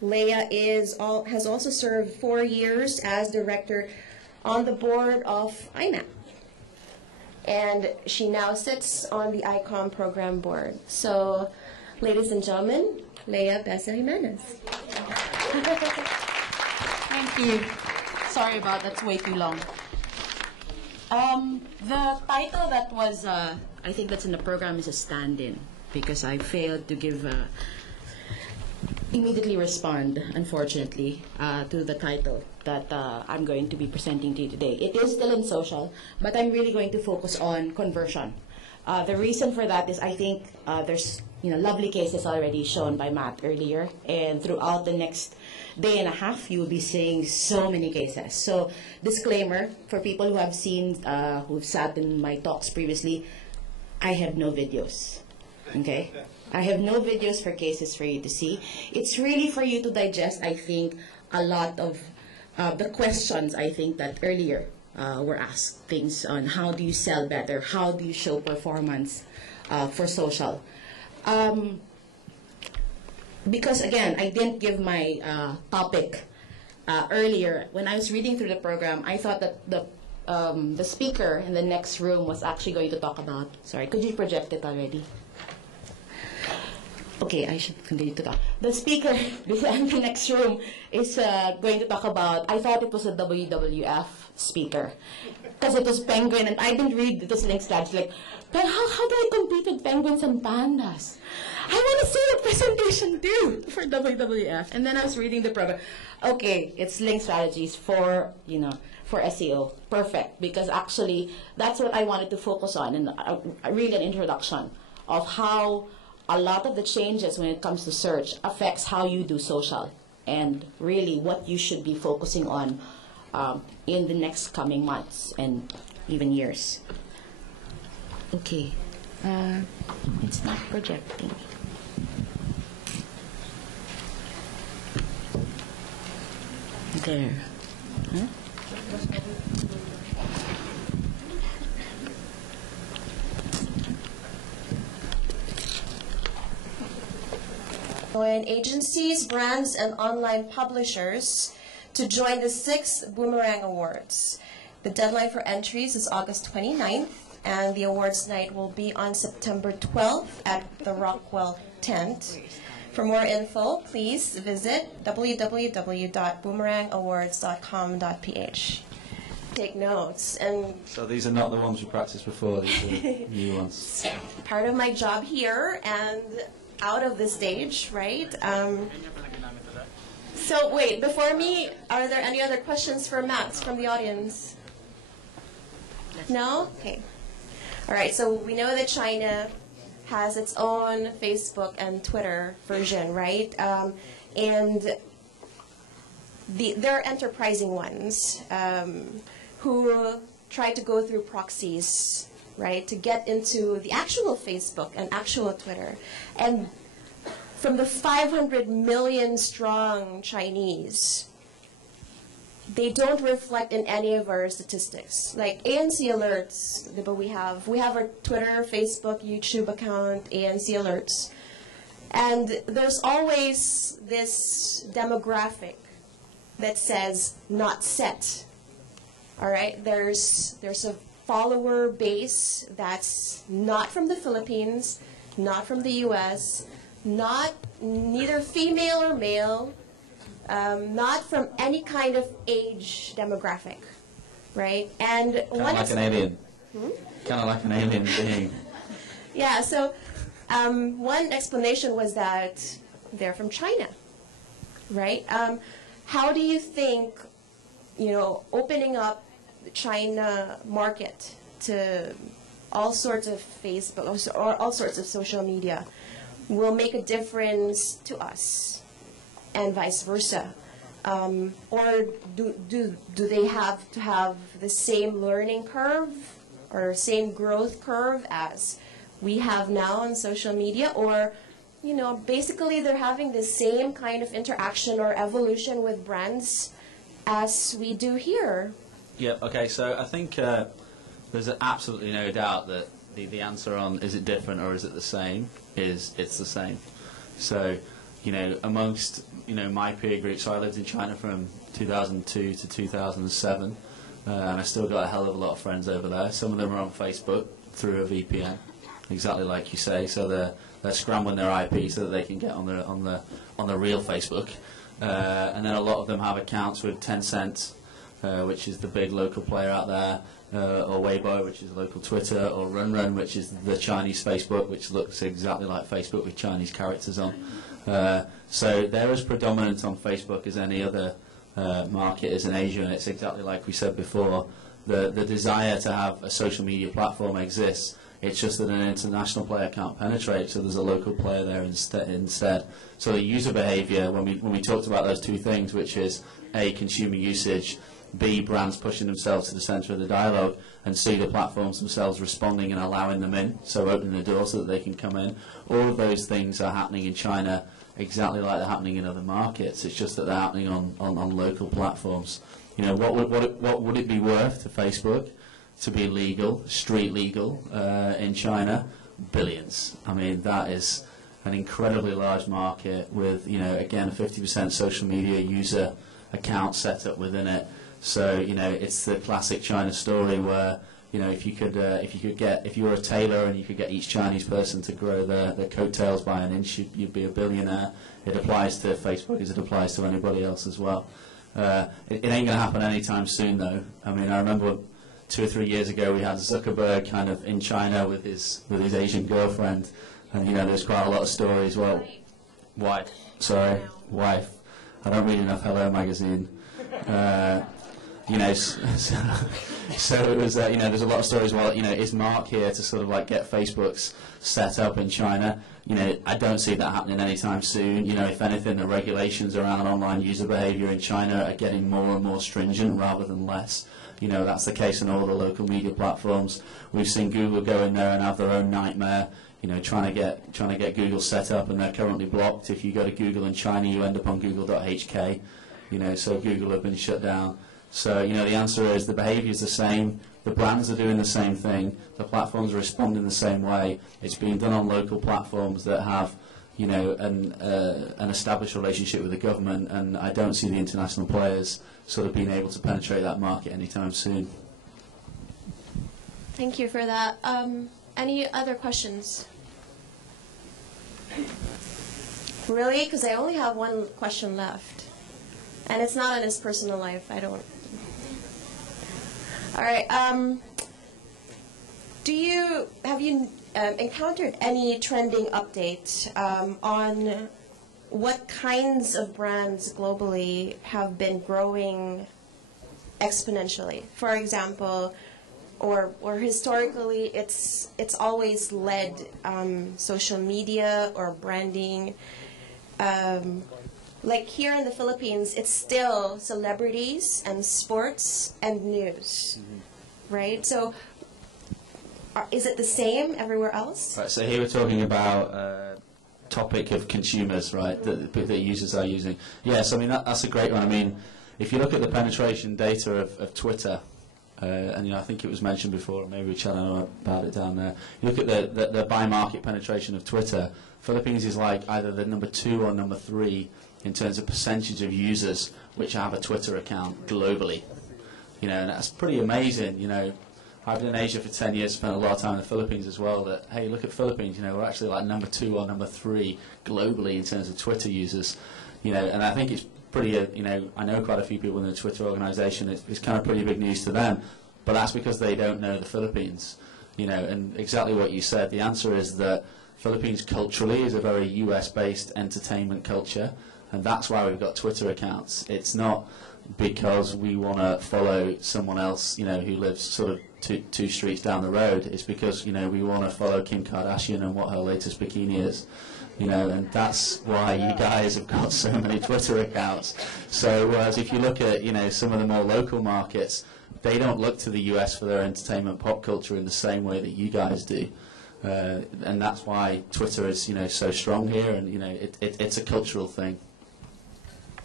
Leah has also served 4 years as director on the board of IMAP. And she now sits on the ICOM program board. So, ladies and gentlemen, Leah Besa-Jimenez. Thank you. Sorry about that's way too long. The title that was, I think that's in the program is a stand-in because I failed to give, immediately respond, unfortunately, to the title that I'm going to be presenting to you today. It is still in social, but I'm really going to focus on conversion. The reason for that is I think there's lovely cases already shown by Matt earlier, and throughout the next day and a half, you will be seeing so many cases. So, disclaimer for people who have seen, who've sat in my talks previously, I have no videos. Okay? I have no videos for cases for you to see. It's really for you to digest, I think, a lot of the questions, I think, that earlier were asked. Things on how do you sell better, how do you show performance for social. Because, again, I didn't give my topic earlier. When I was reading through the program, I thought that the speaker in the next room was actually going to talk about, sorry, could you project it already? Okay, I should continue to talk. The speaker in the next room is going to talk about, I thought it was a WWF speaker. Because it was penguin, and I didn't read this link strategy. Like, but how do I compete with penguins and pandas? I want to see the presentation too for WWF. And then I was reading the program. Okay, it's link strategies for, for SEO. Perfect, because actually that's what I wanted to focus on, and really an introduction of how a lot of the changes when it comes to search affects how you do social, and really what you should be focusing on in the next coming months and even years. Okay, it's not projecting. There. Huh? Join agencies, brands, and online publishers to join the 6th Boomerang Awards. The deadline for entries is August 29th, and the awards night will be on September 12th at the Rockwell tent. For more info, please visit www.boomerangawards.com.ph. Take notes. And so these are not the ones we practiced before, these are new ones. Part of my job here and out of the stage, right? So wait, before me, are there any other questions for Matt from the audience? No? Okay. All right, so we know that China has its own Facebook and Twitter version, right? And there are enterprising ones who try to go through proxies, right, to get into the actual Facebook and actual Twitter. And from the 500 million strong Chinese, they don't reflect in any of our statistics. Like ANC alerts, but we have our Twitter, Facebook, YouTube account, ANC alerts. And there's always this demographic that says not set. All right, there's a follower base that's not from the Philippines, not from the US, neither female or male, not from any kind of age demographic, right? And kind of like an alien. Kind of like an alien being. Yeah. So one explanation was that they're from China, right? How do you think, opening up the China market to all sorts of Facebook or all sorts of social media will make a difference to us, and vice versa? Or do they have to have the same learning curve or same growth curve as we have now on social media? Or, basically they're having the same kind of interaction or evolution with brands as we do here? Yeah, okay, so I think there's absolutely no doubt that the answer on is it different or is it the same is it's the same. So, amongst my peer group. So I lived in China from 2002 to 2007, and I still got a hell of a lot of friends over there. Some of them are on Facebook through a VPN, exactly like you say. So they're scrambling their IP so that they can get on the real Facebook, and then a lot of them have accounts with Tencent, which is the big local player out there, or Weibo, which is local Twitter, or Runrun, which is the Chinese Facebook, which looks exactly like Facebook with Chinese characters on. So they're as predominant on Facebook as any other market is in Asia, and it's exactly like we said before. The desire to have a social media platform exists. It's just that an international player can't penetrate, so there's a local player there instead. So the user behavior, when we talked about those two things, which is A, consumer usage, B, brands pushing themselves to the centre of the dialogue, and C, the platforms themselves responding and allowing them in, so opening the door so that they can come in. All of those things are happening in China exactly like they're happening in other markets. It's just that they're happening on local platforms. What would it be worth to Facebook to be legal, street legal, in China? Billions. I mean, that is an incredibly large market with, again, a 50% social media user account set up within it. So, it's the classic China story where, if you were a tailor and you could get each Chinese person to grow their coattails by an inch, you'd be a billionaire. It applies to Facebook as it applies to anybody else as well. It ain't going to happen anytime soon, though. I mean, I remember 2 or 3 years ago we had Zuckerberg kind of in China with his Asian girlfriend, and there's quite a lot of stories. Well, wife. I don't read enough Hello magazine. So it was, there's a lot of stories. Well, is Mark here to sort of like get Facebook's set up in China? I don't see that happening anytime soon. If anything, the regulations around online user behavior in China are getting more and more stringent rather than less. That's the case in all the local media platforms. We've seen Google go in there and have their own nightmare. Trying to get Google set up, and they're currently blocked. If you go to Google in China, you end up on google.hk. So Google have been shut down. So, the answer is the behavior is the same, the brands are doing the same thing, the platforms are responding the same way. It's being done on local platforms that have, an established relationship with the government, and I don't see the international players sort of being able to penetrate that market anytime soon. Thank you for that. Any other questions? Really? Because I only have one question left. And it's not on his personal life. All right. Have you encountered any trending update on what kinds of brands globally have been growing exponentially? For example, or historically, it's always led social media or branding. Like here in the Philippines, it's still celebrities and sports and news, right? So is it the same everywhere else? Right, so here we're talking about topic of consumers, right, that users are using. Yes, I mean, that's a great one. I mean, if you look at the penetration data of Twitter, and I think it was mentioned before, maybe we're chatting about it down there. You look at the by-market penetration of Twitter, Philippines is like either the number 2 or number 3 in terms of percentage of users which have a Twitter account globally. And that's pretty amazing. I've been in Asia for 10 years, spent a lot of time in the Philippines as well, that, hey, look at Philippines, we're actually like number 2 or number 3 globally in terms of Twitter users. And I think it's pretty, I know quite a few people in the Twitter organization, it's kind of pretty big news to them, but that's because they don't know the Philippines. And exactly what you said, the answer is that Philippines culturally is a very US-based entertainment culture, and that's why we've got Twitter accounts. It's not because we want to follow someone else, who lives sort of two streets down the road. It's because, we want to follow Kim Kardashian and what her latest bikini is. And that's why you guys have got so many Twitter accounts. So whereas if you look at, some of the more local markets, they don't look to the US for their entertainment pop culture in the same way that you guys do. And that's why Twitter is, so strong here, and, it's a cultural thing.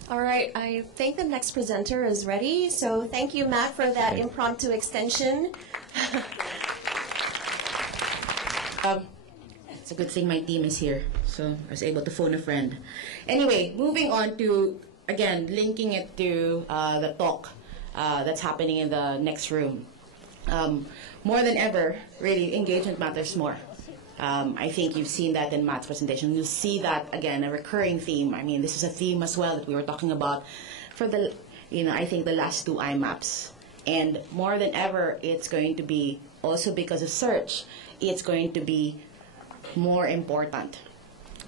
All right, I think the next presenter is ready. So thank you, Matt, for that impromptu extension. It's a good thing my team is here, so I was able to phone a friend. Anyway, moving on to, again, linking it to the talk that's happening in the next room. More than ever, really, engagement matters more. I think you've seen that in Matt's presentation. You'll see that, again, a recurring theme. I mean, this is a theme as well that we were talking about for the, I think the last two IMAPs. And more than ever, it's going to be, also because of search, it's going to be more important.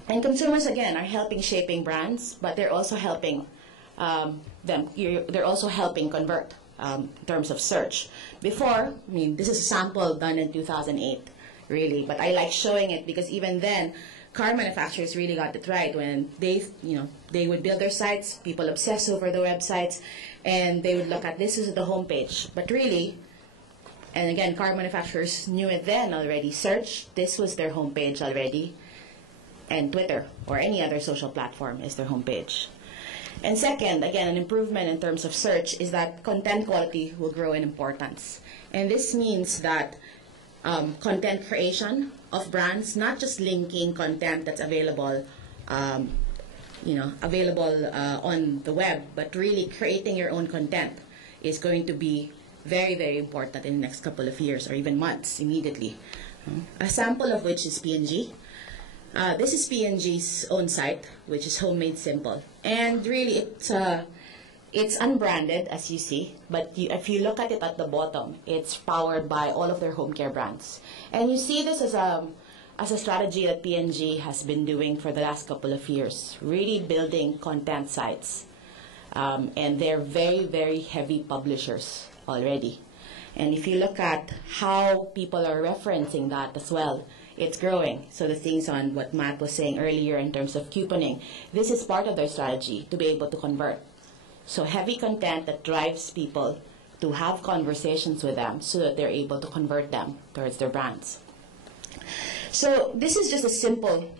And consumers, again, are helping shaping brands, but they're also helping they're also helping convert in terms of search. Before, this is a sample done in 2008, really, but I like showing it because even then, car manufacturers really got it right when they would build their sites, people obsess over the websites, and they would look at this is the homepage. But really, and again, car manufacturers knew it then already. Search, this was their homepage already, and Twitter or any other social platform is their homepage. And second, again, an improvement in terms of search is that content quality will grow in importance. And this means that content creation of brands, not just linking content that's available, available on the web, but really creating your own content is going to be very, very important in the next couple of years or even months immediately. A sample of which is P&G. This is P&G's own site, which is Homemade Simple. And really, it's unbranded, as you see, but if you look at it at the bottom, it's powered by all of their home care brands. And you see this as a strategy that P&G has been doing for the last couple of years, really building content sites. And they're very, very heavy publishers already. And if you look at how people are referencing that as well, it's growing. So the things on what Matt was saying earlier in terms of couponing, this is part of their strategy to be able to convert. So heavy content that drives people to have conversations with them so that they're able to convert them towards their brands. So this is just a simple,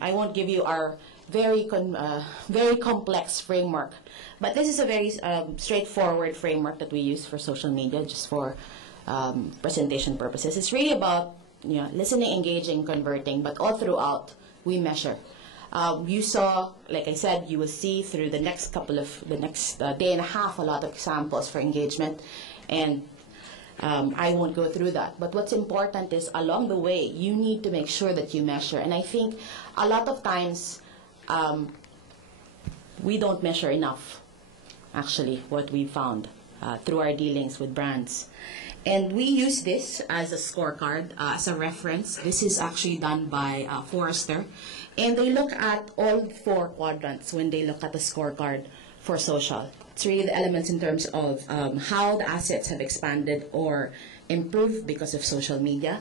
I won't give you our very complex framework, but this is a very straightforward framework that we use for social media, just for presentation purposes. It's really about listening, engaging, converting, but all throughout we measure. You saw, like I said, you will see through the next day and a half a lot of examples for engagement, and I won't go through that. But what's important is along the way you need to make sure that you measure. And I think a lot of times we don't measure enough, actually, what we found through our dealings with brands. And we use this as a scorecard, as a reference. This is actually done by Forrester. And they look at all 4 quadrants when they look at the scorecard for social. It's really the elements in terms of how the assets have expanded or improved because of social media,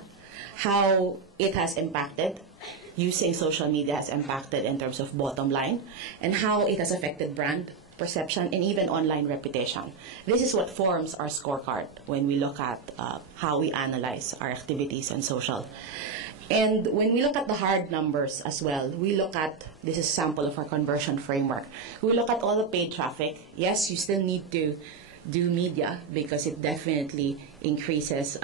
how it has impacted, using social media has impacted in terms of bottom line, and how it has affected brand perception and even online reputation. This is what forms our scorecard when we look at how we analyze our activities on social. And when we look at the hard numbers as well, we look at, this is a sample of our conversion framework. We look at all the paid traffic. Yes, you still need to do media because it definitely increases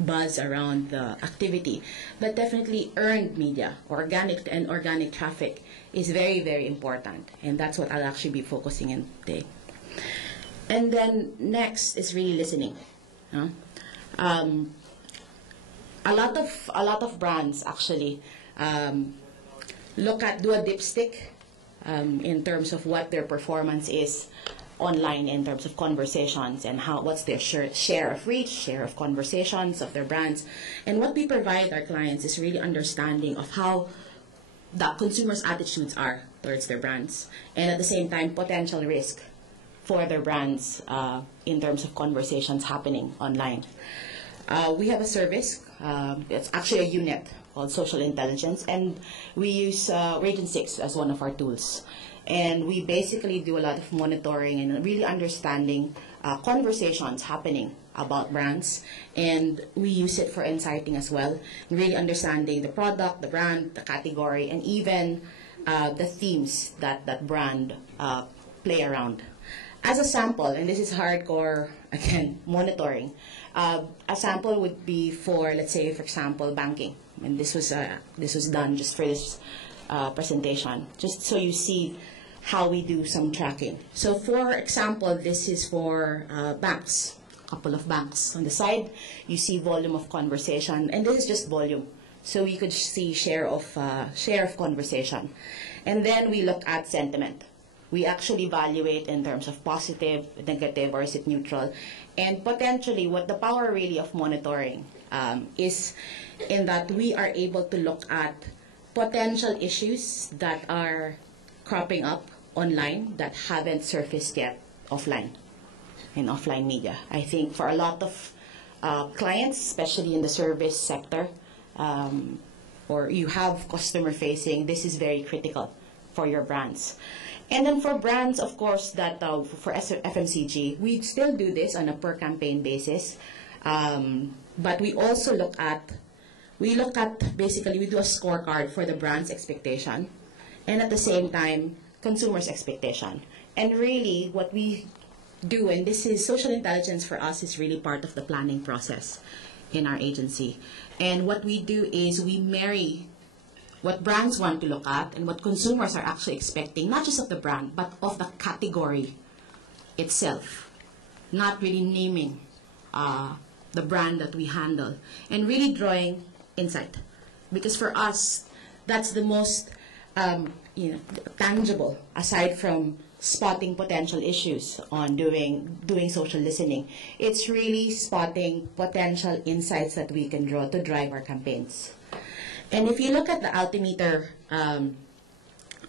buzz around the activity. But definitely earned media, organic traffic is very, very important. And that's what I'll actually be focusing on today. And then next is really listening. A lot of brands actually do a dipstick in terms of what their performance is online in terms of conversations and what's their share of reach, share of conversations of their brands. And what we provide our clients is really understanding of how the consumers' attitudes are towards their brands, and at the same time potential risk for their brands in terms of conversations happening online. We have a service, it's actually a unit called Social Intelligence, and we use Region 6 as one of our tools. And we basically do a lot of monitoring and really understanding conversations happening about brands, and we use it for insighting as well, really understanding the product, the brand, the category, and even the themes that brand play around. As a sample, and this is hardcore, again, monitoring, a sample would be for, let's say, for example, banking. and this was done just for this presentation, just so you see how we do some tracking. So for example, this is for banks, a couple of banks. On the side, you see volume of conversation, and this is just volume. So you could see share of conversation. And then we look at sentiment. We actually evaluate in terms of positive, negative, or is it neutral. And potentially what the power really of monitoring is in that we are able to look at potential issues that are cropping up online that haven't surfaced yet offline, in offline media. I think for a lot of clients, especially in the service sector, or you have customer facing, this is very critical for your brands. And then for brands, of course, that for FMCG, we still do this on a per campaign basis, but we also look at basically we do a scorecard for the brand's expectation, and at the same time consumers' expectation. And really, what we do, and this is social intelligence for us, is really part of the planning process in our agency. And what we do is we marry what brands want to look at and what consumers are actually expecting, not just of the brand, but of the category itself. Not really naming the brand that we handle, and really drawing insight. Because for us, that's the most tangible, aside from spotting potential issues on doing social listening. It's really spotting potential insights that we can draw to drive our campaigns. And if you look at the altimeter,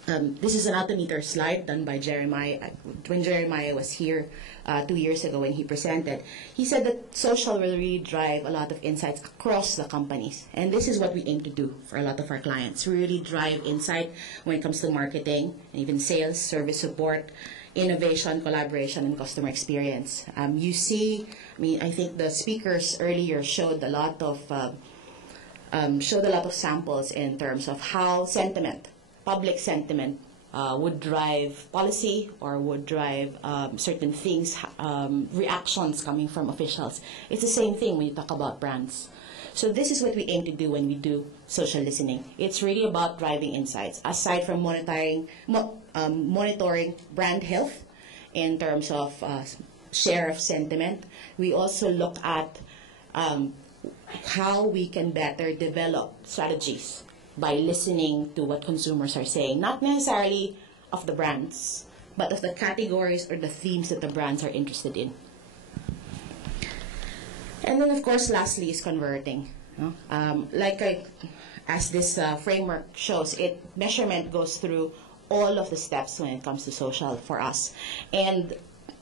this is an altimeter slide done by Jeremiah. When Jeremiah was here 2 years ago when he presented, he said that social will really drive a lot of insights across the companies. And this is what we aim to do for a lot of our clients. We really drive insight when it comes to marketing, and even sales, service support, innovation, collaboration, and customer experience. You see, I think the speakers earlier showed a lot of samples in terms of how sentiment, public sentiment, would drive policy or would drive certain things, reactions coming from officials. It's the same thing when you talk about brands. So this is what we aim to do when we do social listening. It's really about driving insights. Aside from monitoring brand health in terms of share of sentiment, we also look at how we can better develop strategies by listening to what consumers are saying, not necessarily of the brands, but of the categories or the themes that the brands are interested in. And then, of course, lastly is converting. As this framework shows, measurement goes through all of the steps when it comes to social for us. And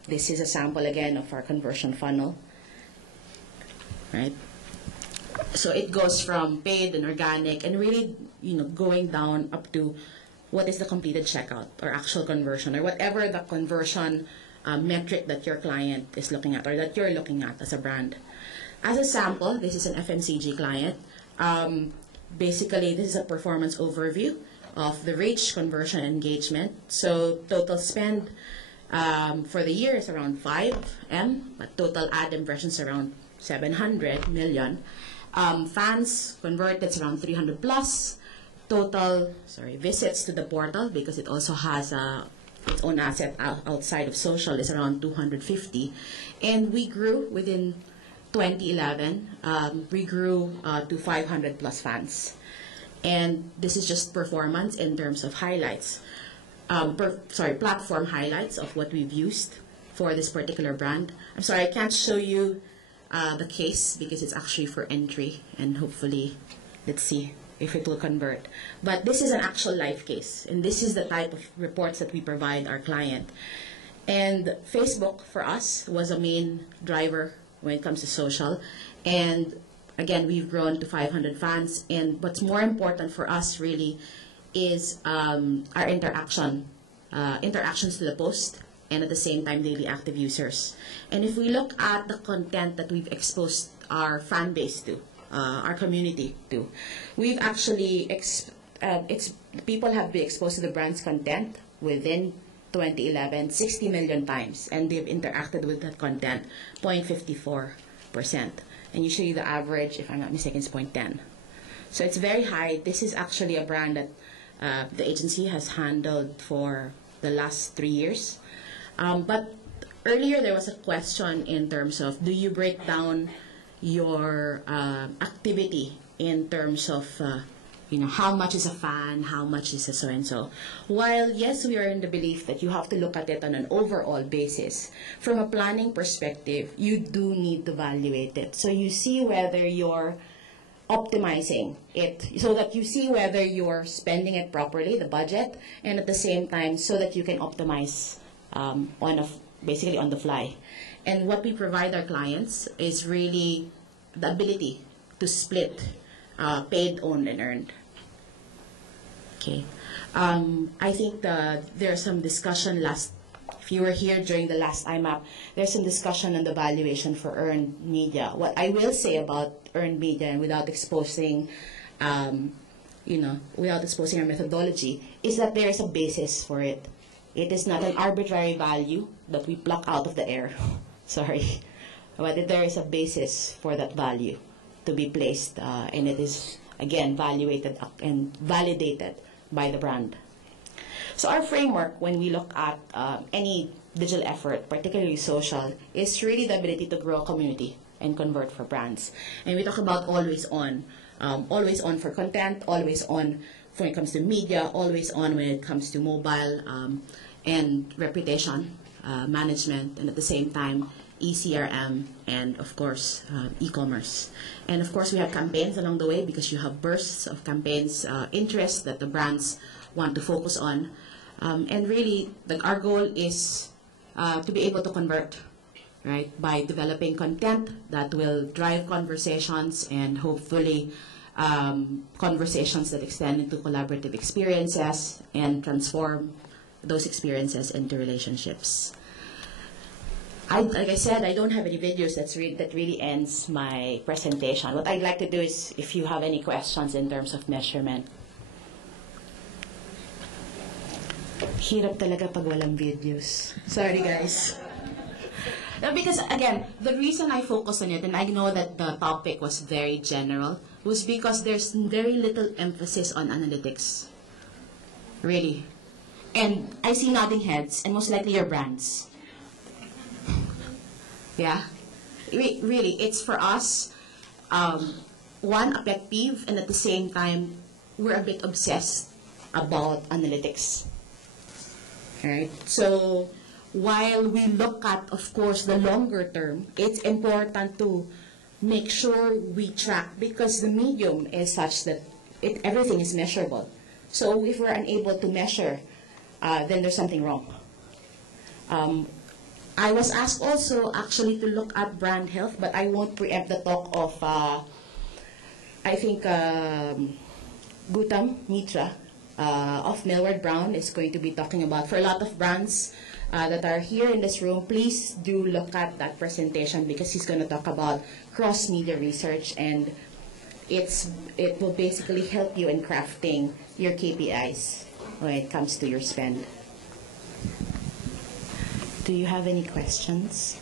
this is a sample again of our conversion funnel, right? So it goes from paid and organic, and really, going down up to what is the completed checkout or actual conversion, or whatever the conversion metric that your client is looking at or that you're looking at as a brand. As a sample, this is an FMCG client. Basically, this is a performance overview of the reach, conversion, engagement. So total spend for the year is around 5M, but total ad impressions around 700 million. Fans converted, it's around 300 plus. Total visits to the portal, because it also has its own asset outside of social, is around 250. And we grew within 2011, we grew to 500 plus fans. And this is just performance in terms of highlights, platform highlights of what we've used for this particular brand. I'm sorry, I can't show you the case because it's actually for entry, and hopefully, let's see if it will convert. But this is an actual live case, and this is the type of reports that we provide our client. And Facebook for us was a main driver when it comes to social, and again, we've grown to 500 fans. And what's more important for us really is our interactions to the post, and at the same time daily active users. And if we look at the content that we've exposed our fan base to, our community to, we've actually people have been exposed to the brand's content within 2011 60 million times, and they've interacted with that content 0.54%. And usually the average, if I'm not mistaken, is 0.10. So it's very high. This is actually a brand that the agency has handled for the last 3 years. But earlier there was a question in terms of, do you break down your activity in terms of how much is a fan, how much is a so-and-so. While, yes, we are in the belief that you have to look at it on an overall basis, from a planning perspective, you do need to evaluate it. So you see whether you're optimizing it, so that you see whether you're spending it properly, the budget, and at the same time, so that you can optimize basically on the fly. And what we provide our clients is really the ability to split paid, owned, and earned. Okay. I think there's some discussion if you were here during the last IMAP, there's some discussion on the valuation for earned media. What I will say about earned media, and without exposing, without exposing our methodology, is that there is a basis for it. It is not an arbitrary value that we pluck out of the air. Sorry. But there is a basis for that value to be placed, and it is, again, evaluated and validated by the brand. So our framework, when we look at any digital effort, particularly social, is really the ability to grow a community and convert for brands. And we talk about always on for content, always on when it comes to media, always on when it comes to mobile and reputation management, and at the same time, ECRM, and of course, e-commerce. And of course, we have campaigns along the way, because you have bursts of campaigns, interests that the brands want to focus on. And really, our goal is to be able to convert, right, by developing content that will drive conversations, and hopefully conversations that extend into collaborative experiences and transform those experiences into relationships. Like I said, I don't have any videos that really ends my presentation. What I'd like to do is, if you have any questions in terms of measurement. Hirap talaga pag walang videos. Sorry, guys. No, because, again, the reason I focus on it, and I know that the topic was very general, was because there's very little emphasis on analytics. Really. And I see nodding heads, and most likely your brands. Yeah, really, it's for us, one, a pet peeve, and at the same time, we're a bit obsessed about analytics. Right? So, while we look at, of course, the longer term, it's important to make sure we track, because the medium is such that everything is measurable. So, if we're unable to measure, then there's something wrong. I was asked also actually to look at brand health, but I won't preempt the talk of, I think, Gautam Mitra of Millward Brown is going to be talking about. For a lot of brands that are here in this room, please do look at that presentation, because he's going to talk about cross-media research, and it will basically help you in crafting your KPIs when it comes to your spend. Do you have any questions?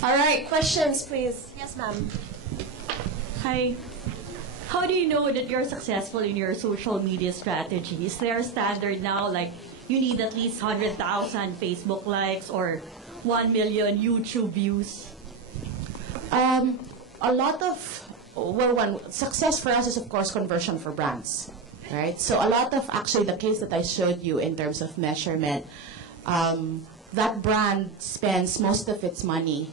All right, questions, please. Yes, ma'am. Hi. How do you know that you're successful in your social media strategy? Is there a standard now, like you need at least 100,000 Facebook likes or 1 million YouTube views? A lot of, success for us is, of course, conversion for brands, right? So a lot of, actually, the case that I showed you in terms of measurement, that brand spends most of its money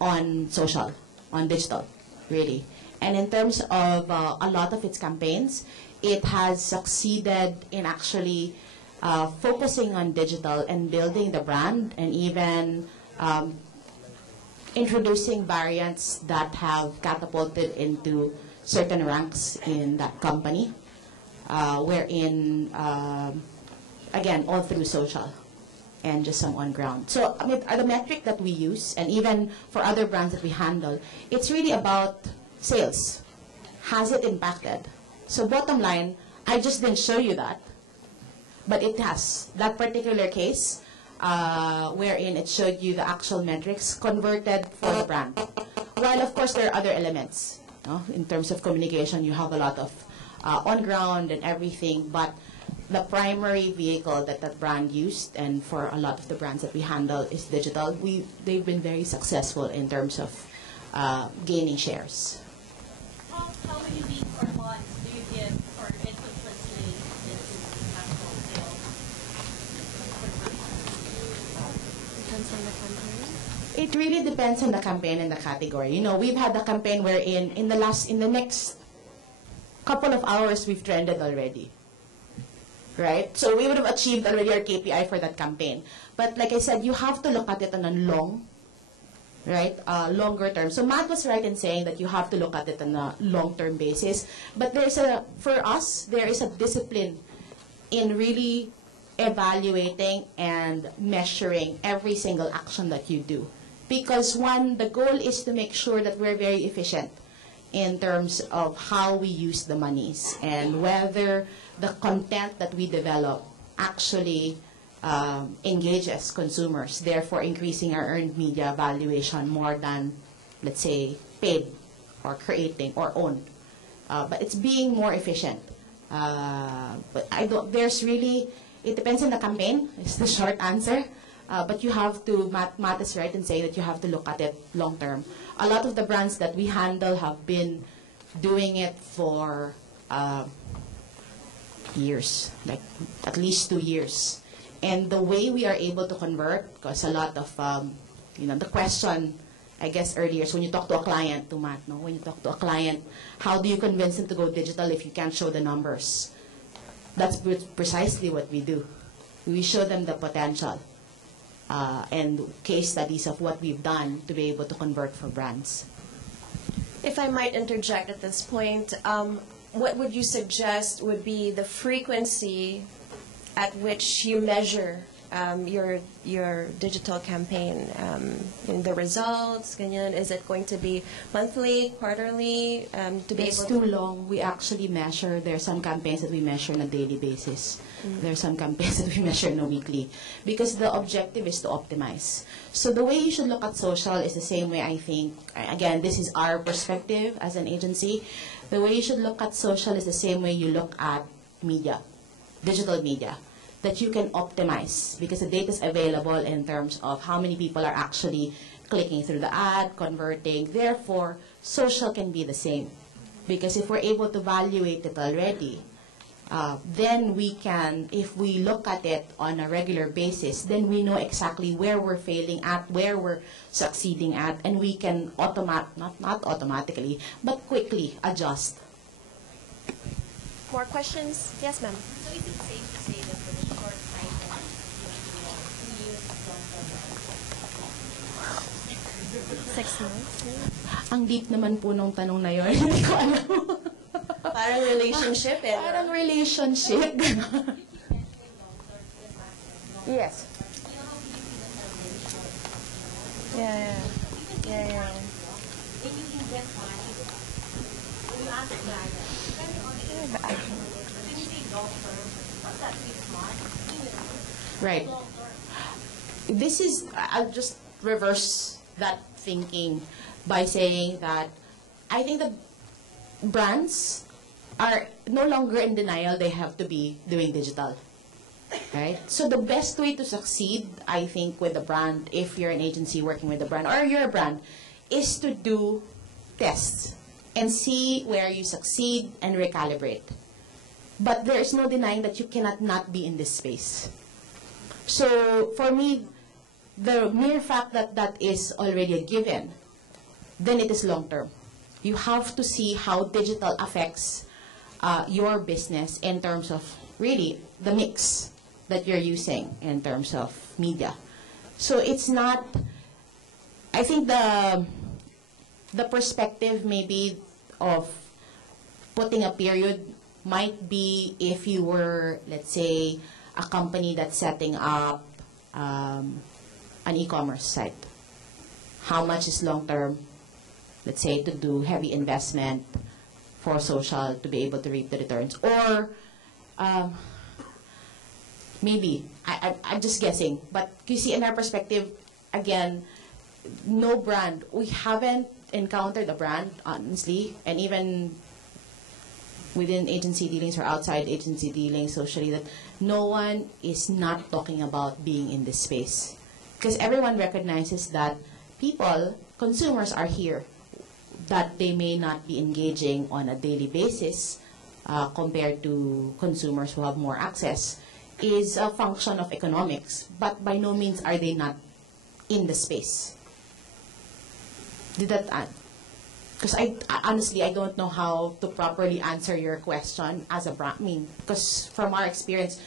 on social, on digital, really. And in terms of a lot of its campaigns, it has succeeded in actually focusing on digital and building the brand, and even introducing variants that have catapulted into certain ranks in that company, wherein, again, all through social and just some on ground. So, I mean, the metric that we use, and even for other brands that we handle, it's really about sales. Has it impacted? So bottom line, I just didn't show you that, but it has. That particular case, wherein it showed you the actual metrics converted for the brand. While, of course, there are other elements. No? In terms of communication, you have a lot of on-ground and everything, but the primary vehicle that that brand used, and for a lot of the brands that we handle, is digital. They've been very successful in terms of gaining shares. How many weeks or months do you give for it to translate into actual sales? Depends on the campaign. It really depends on the campaign and the category. You know, we've had a campaign wherein in the next couple of hours we've trended already. Right? So we would have achieved already our KPI for that campaign. But like I said, you have to look at it on a longer term. So Matt was right in saying that you have to look at it on a long-term basis. But for us, there is a discipline in really evaluating and measuring every single action that you do. Because one, the goal is to make sure that we're very efficient in terms of how we use the monies and whether the content that we develop actually engages consumers, therefore increasing our earned media valuation more than, let's say, paid or creating or owned. But it's being more efficient. But it depends on the campaign, is the short answer. But you have to, Matt is right in saying that you have to look at it long term. A lot of the brands that we handle have been doing it for years, like at least 2 years. And the way we are able to convert, because a lot of, the question, I guess earlier, so when you talk to a client, to Matt, no? When you talk to a client, how do you convince them to go digital if you can't show the numbers? That's precisely what we do. We show them the potential and case studies of what we've done to be able to convert for brands. If I might interject at this point, what would you suggest would be the frequency at which you measure your digital campaign? In the results, ganyan, is it going to be monthly, quarterly? It's too long. We actually measure. There are some campaigns that we measure on a daily basis. There are some campaigns that we measure on a weekly, because the objective is to optimize. So the way you should look at social is the same way, I think. Again, this is our perspective as an agency. The way you should look at social is the same way you look at media, digital media, that you can optimize, because the data is available in terms of how many people are actually clicking through the ad, converting. Therefore, social can be the same, because if we're able to evaluate it already, then we can, if we look at it on a regular basis, then we know exactly where we're failing at, where we're succeeding at, and we can not automatically, but quickly adjust. More questions? Yes, ma'am. So is it safe to say that for the short time we use 6 months? Ang deep naman po nung tanong na yun. Hindi ko alam. Parang relationship, eh. Parang relationship. Yes. Yeah. When you invest money, you ask the client, when you say long term, what's that 6 months? Right. I'll just reverse that thinking by saying that I think the brands are no longer in denial they have to be doing digital. Right? So the best way to succeed, I think, with a brand, if you're an agency working with a brand, or you're a brand, is to do tests and see where you succeed and recalibrate. But there is no denying that you cannot not be in this space. So for me, the mere fact that that is already a given, then it is long term. You have to see how digital affects your business in terms of really the mix that you're using in terms of media. So it's not, I think the perspective maybe of putting a period might be if you were, let's say, a company that's setting up an e-commerce site. How much is long-term, let's say, to do heavy investment for social to be able to reap the returns? Or Maybe. I'm just guessing. But you see, in our perspective, again, no brand. We haven't encountered a brand, honestly, and even within agency dealings or outside agency dealings socially, that no one is not talking about being in this space. Because everyone recognizes that people, consumers are here, that they may not be engaging on a daily basis compared to consumers who have more access, is a function of economics. But by no means are they not in the space. Did that add? Because honestly, I don't know how to properly answer your question as a brand. I mean, because from our experience,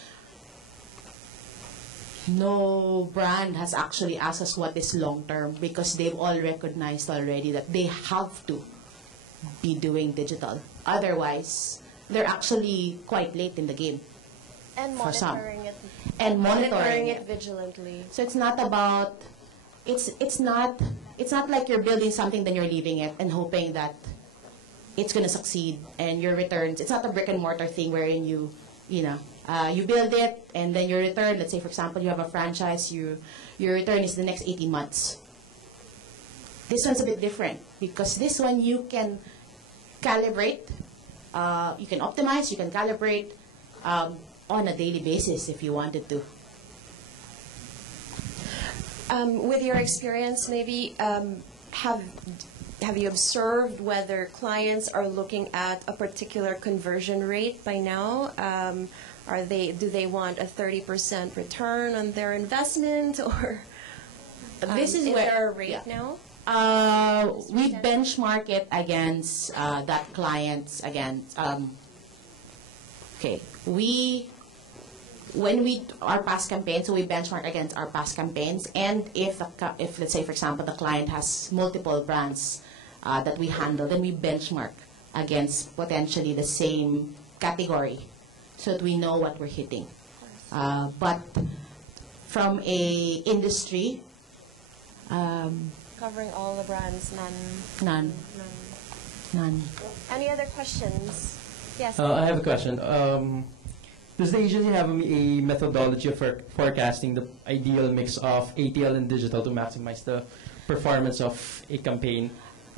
no brand has actually asked us what is long-term, because they've all recognized already that they have to be doing digital. Otherwise, they're actually quite late in the game. And for some. monitoring it. And monitoring it vigilantly. So it's not about, it's not like you're building something, then you're leaving it and hoping that it's going to succeed and your returns. It's not a brick and mortar thing wherein you build it and then your return, let's say for example you have a franchise, your return is the next 18 months. This one's a bit different because this one you can calibrate, you can optimize, you can calibrate on a daily basis if you wanted to. With your experience, maybe have you observed whether clients are looking at a particular conversion rate by now? Do they want a 30% return on their investment, or This is is where there a rate now? We benchmark it against that client's against. Okay, when we our past campaigns, so we benchmark against our past campaigns, and if let's say for example the client has multiple brands that we handle, then we benchmark against potentially the same category, so that we know what we're hitting. But from a industry, Covering all the brands, none. Any other questions? Yes. I have a question. Does the agency have a methodology for forecasting the ideal mix of ATL and digital to maximize the performance of a campaign?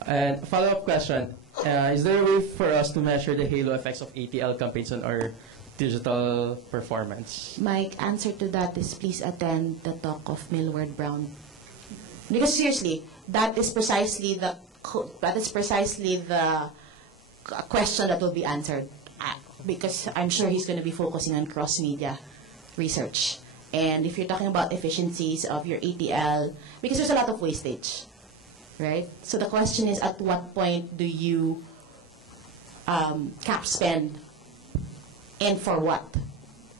And follow-up question, is there a way for us to measure the halo effects of ATL campaigns on our digital performance? My answer to that is please attend the talk of Millward Brown. Because seriously, that is precisely the question that will be answered. Because I'm sure he's going to be focusing on cross-media research. And if you're talking about efficiencies of your ATL, because there's a lot of wastage, right? So the question is, at what point do you cap spend, and for what?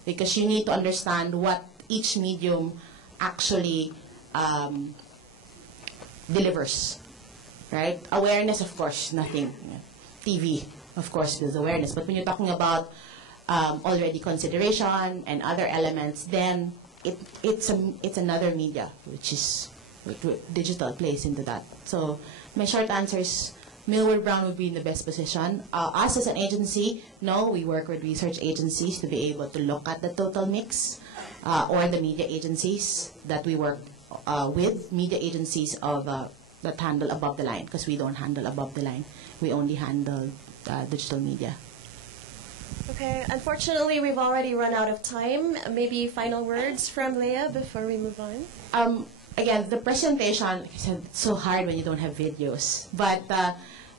Because you need to understand what each medium actually delivers, right? Awareness, of course, nothing. TV, of course, there's awareness. But when you're talking about already consideration and other elements, then it's another media, which is digital plays into that. So my short answer is Millward Brown would be in the best position. Us as an agency, no, we work with research agencies to be able to look at the total mix, or the media agencies that we work with, media agencies of that handle above the line, because we don't handle above the line. We only handle digital media. Okay, unfortunately, we've already run out of time. Maybe final words from Leah before we move on? Again, the presentation, it's so hard when you don't have videos. But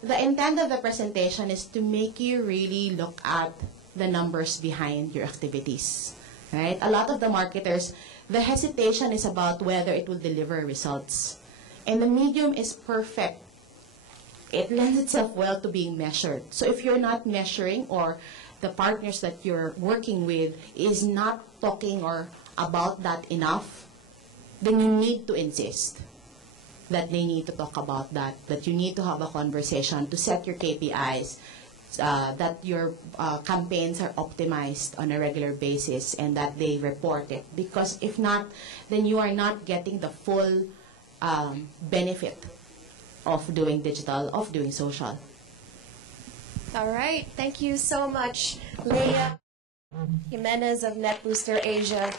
the intent of the presentation is to make you really look at the numbers behind your activities. Right? A lot of the marketers, the hesitation is about whether it will deliver results. And the medium is perfect. It lends itself well to being measured. So if you're not measuring, or the partners that you're working with is not talking or about that enough, then you need to insist that they need to talk about that you need to have a conversation to set your KPIs, that your campaigns are optimized on a regular basis, and that they report it. Because if not, then you are not getting the full benefit of doing digital, of doing social. All right. Thank you so much, Leah. Jimenez of NetBooster Asia.